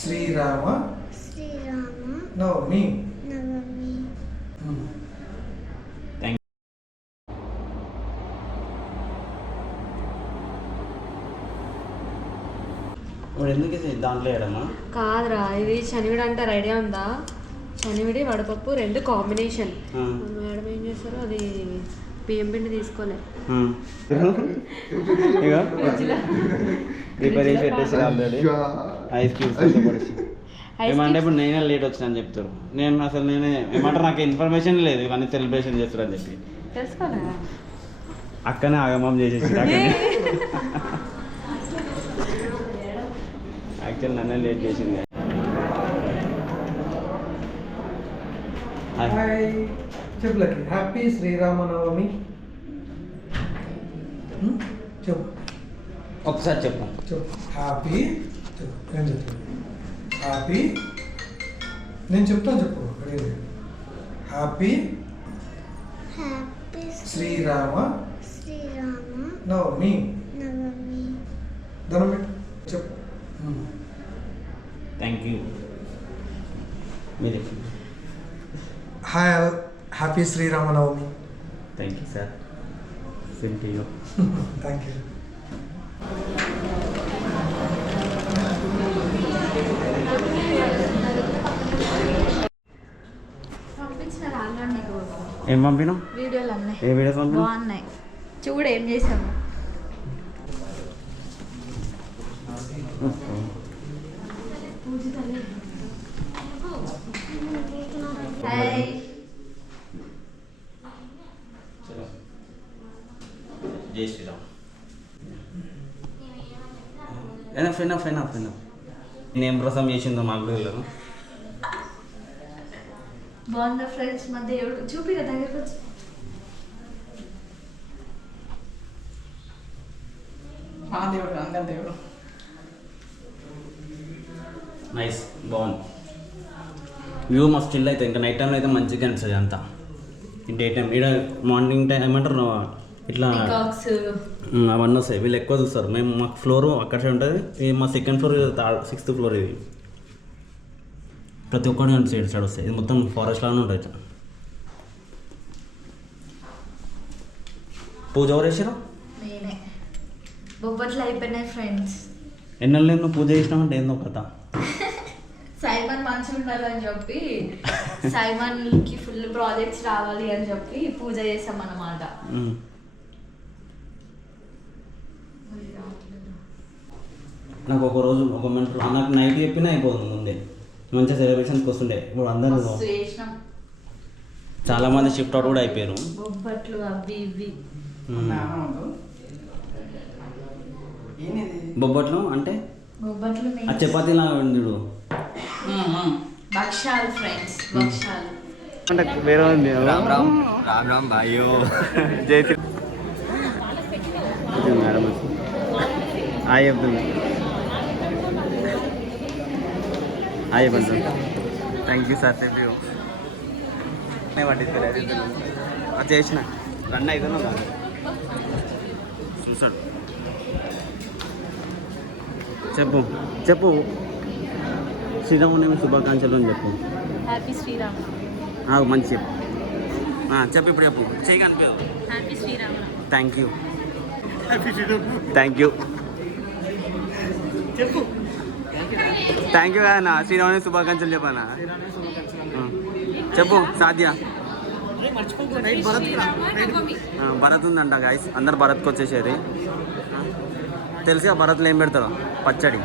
శ్రీరామ నవమి. ఎందుకు దాంట్లో వేయడమా? కాదురా, ఇది శనివిడి అంటారు, ఐడియా ఉందా? శనివిడి వడపప్పు రెండు కాంబినేషన్. మేడం ఏం చేస్తారు, అది బియ్యం పిండి తీసుకోలే ప్రిపేర్ చేసి పెట్టేసి ఆల్రెడీ ఐస్ క్యూబ్స్ ఏమంటే ఇప్పుడు నేనే లేట్ వచ్చినా అని చెప్తారు. నేను అసలు ఏమంటారు, నాకు ఇన్ఫర్మేషన్ లేదు ఇవన్నీ సెలబ్రేషన్ చేస్తారు అని చెప్పి. అక్కనే ఆగమం చేసేసి యాక్చువల్ నన్నే లేట్ చేసింది. చెప్పులకి హ్యాపీ శ్రీరామనవమి చెప్పు. ఒకసారి చెప్పు. హ్యాపీ హ్యాపీ నేను చెప్తాను చెప్పు. హ్యాపీ శ్రీరామ నవమి. ధనం పెట్టు చెప్పు. Thank you. మీరు happy Sriramanavami. Thank you sir. Same to you. Thank you. ఏం పంపినావు? వీడియోలు అన్నీ ఏ వీడియోస్ పంపినావు? బాగున్నాయి, చూడు ఏం చేసాము. జై Shriram. Enough enough enough enough. నేనేం ప్రసం చేసిందో మాకు తెలియదు. బాగుందా ఫ్రెండ్స్? మా దేవుడు చూపి కదా దగ్గరకు వచ్చి. మా దేవుడు అందరి దేవుడు. నైస్, బాగుంది. వ్యూ మస్తు చిల్ అయితే. ఇంకా నైట్ టైంలో అయితే మంచిగా అనిపిస్తుంది అంతా. డే టైం ఇక్కడ మార్నింగ్ టైం ఏమంటారు ఇట్లా అవన్నీ వస్తాయి. వీళ్ళు ఎక్కువ చూస్తారు. మేము మాకు ఫ్లోర్ అక్కడ సైడ్ ఉంటుంది, మా సెకండ్ ఫ్లోర్ 6th ఫ్లోర్. ఇది ప్రతి ఒక్కటి సైడ్ వస్తాయి. ఇది మొత్తం ఫారెస్ట్ లాగానే ఉంటుంది. ఇట్లా పూజ ఎవరు చేసారు? నేనే. బొబ్బట్లు అయిపోయినాయి ఫ్రెండ్స్. ఎన్నెళ్ళు నేను పూజ చేసినామంటే ఏందో కథ. సైమన్ మంచిగా ఉండాలని చెప్పి, సైమన్కి ఫుల్ ప్రాజెక్ట్స్ రావాలి అని చెప్పి పూజ చేసాం అన్నమాట. నాకు ఒక రోజు ఒక నాకు నైట్ చెప్పినా అయిపోతుంది. ముందే మంచిగా సెలబ్రేషన్స్కి వస్తుండే. ఇప్పుడు అందరూ చాలా మంది షిఫ్ట్ అవుట్ కూడా అయిపోయారు. బొబ్బట్లు అవి ఇవి. బొబ్బట్లు అంటే బొబ్బట్లు ఆ చపాతీ లాగా ఉంది. భక్షాలు ఫ్రెండ్స్, భక్షాలు. అంటే వేరే ఉంది. రామ్ రామ్ రామ్ రామ్ భాయో. జై శ్రీ మేడం హాయ్ చెప్తుంది. హాయ్ చెప్పండి. Thank you sir. Thank you. పట్టించలేదు చేసిన రన్ అవుతున్నా కాదు చూసాడు. చెప్పు చెప్పు. శ్రీరామనవమి శుభాకాంక్షలు అని చెప్పు. హ్యాపీ శ్రీరామ్. మంచి చెప్పు. చెప్పు ఇప్పుడు చెప్పు. చేయి కనిపించదు. Happy Shriram. Thank you. Thank you. చెప్పు. థ్యాంక్ యూ అన్న. శ్రీరామనవమి శుభాకాంక్షలు చెప్పనా. చెప్పు సాధ్య. భరత్ ఉందంట గాయస్. అందరు భరత్కి వచ్చేసేది. తెలుసుగా భరత్లో ఏం పెడతారో పచ్చడి.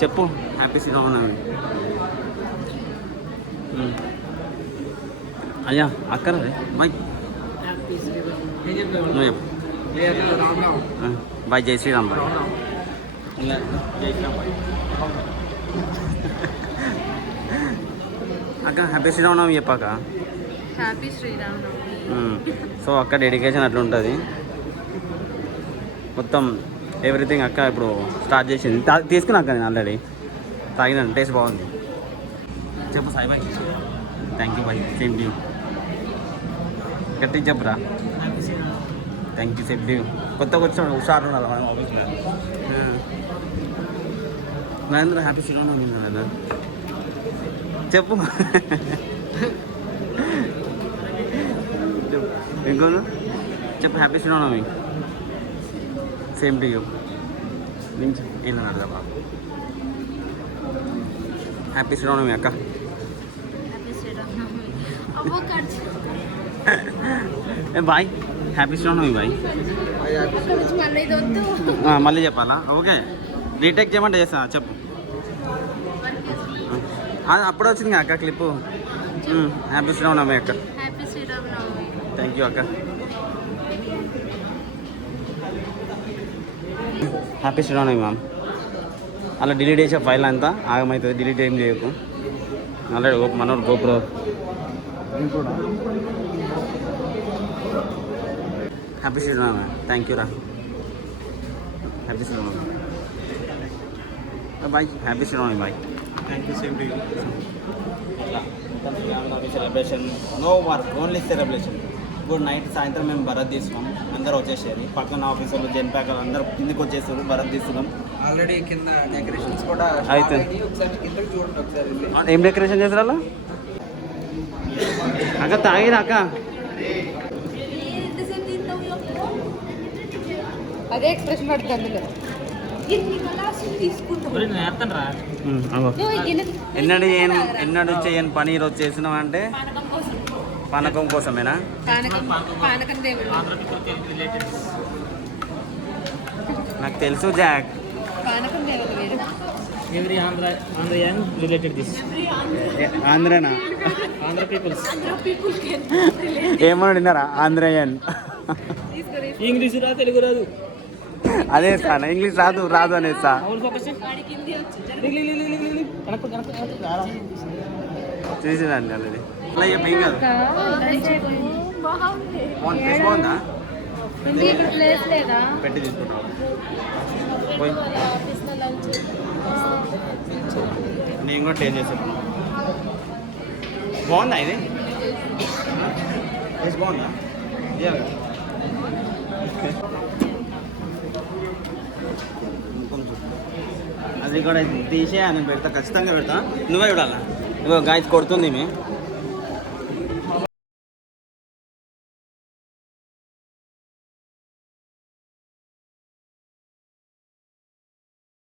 చెప్పు హ్యాపీ శ్రీరామనవమి. అయ్యా అక్కరే మై నువ్వు చెప్పు. బాయ్. జై శ్రీరామ్ బాయ్. జై శ్రీరామ్ బాయ్. అక్క హ్యాపీ శ్రీరామనవమి చెప్పాక. హ్యాపీ శ్రీరామనవమి. సో అక్క డెడికేషన్ అట్లా ఉంటుంది మొత్తం. ఎవ్రీథింగ్ అక్క ఇప్పుడు స్టార్ట్ చేసింది. తీసుకున్నా అక్క నేను ఆల్రెడీ తాగినాను. టేస్ట్ బాగుంది. చెప్పు Sai boy. Thank you boy. Same to you. గట్టిగా చెప్పురా. Thank you. Same to you. కొత్తగా వచ్చాడు హుషారు ఉండాలి మనం ఆఫీస్లో. నరేంద్ర హ్యాపీ శ్రీరామనవమి నరేంద్ర చెప్పు ఇంకోను చెప్పు happy Sriramanavami same to you నుంచి ఏం అర్థం బాబు హ్యాపీ శ్రీరామనవమి అక్క బాయ్ హ్యాపీ శ్రీరామనవమి బాయ్ మళ్ళీ చెప్పాలా ఓకే రీటేక్ చేయమంటే చేస్తా చెప్పు అప్పుడే వచ్చింది అక్క క్లిప్పు హ్యాపీ శ్రీరామనవమి అక్క థ్యాంక్ యూ అక్క హ్యాపీ శ్రీరామనవమి మ్యామ్ అలా డిలీట్ చేసే ఫైల్ అంతా ఆగమవుతుంది డిలీట్ ఏం చేయకు ఆల్రెడీ మనోడు GoPro happy Sriramanavami thank you రా happy Sriramanavami bye happy Sriramanavami bye thank you same to you celebration no work only celebration good night సాయంత్రం మేము భరత్ తీసుకున్నాం అందరూ వచ్చేసేది పక్కన ఆఫీసర్లు జెన్ ప్యాకర్ అందరూ కిందకి వచ్చేసారు భరత్ తీసుకున్నాం ఆల్రెడీ కింద డెకరేషన్స్ కూడా అయితే ఒకసారి కిందకి చూడండి ఒకసారి ఏం డెకరేషన్ చేస్తారు అలా అక్క తాగిరా అక్క అదే ఎక్స్ప్రెషన్ పడుతుంది అందులో ఎన్నడు చేయని పని ఈరోజు చేసినాం అంటే పానకం కోసమేనా పానకం దేవుడు నాకు తెలుసు జాక్ పానకం దేవుడు వేరు Every Andhrayan related this. ఆంధ్రనా Andhra peoples. ఏమన్నా విన్నారా ఆంధ్రయన్ English రా తెలుగు రాదు. అదే సార్ ఇంగ్లీష్ రాదు రాదు అనేది సార్ అవును ఫోకస్ చూసేదాన్ని అది అలా చెప్పి ఏం కాదు బాగుందా ప్లేస్ లేదా పెట్టి తీసుకుంటాం పోయి నేను కూడా టేస్ట్ చేసాను బాగుందా ఇది టేస్ట్ బాగుందా అది కూడా తీసే నేను పెడతా ఖచ్చితంగా పెడతా నువ్వే చూడాలా ఇవ్వ గాయస్ కొడుతుంది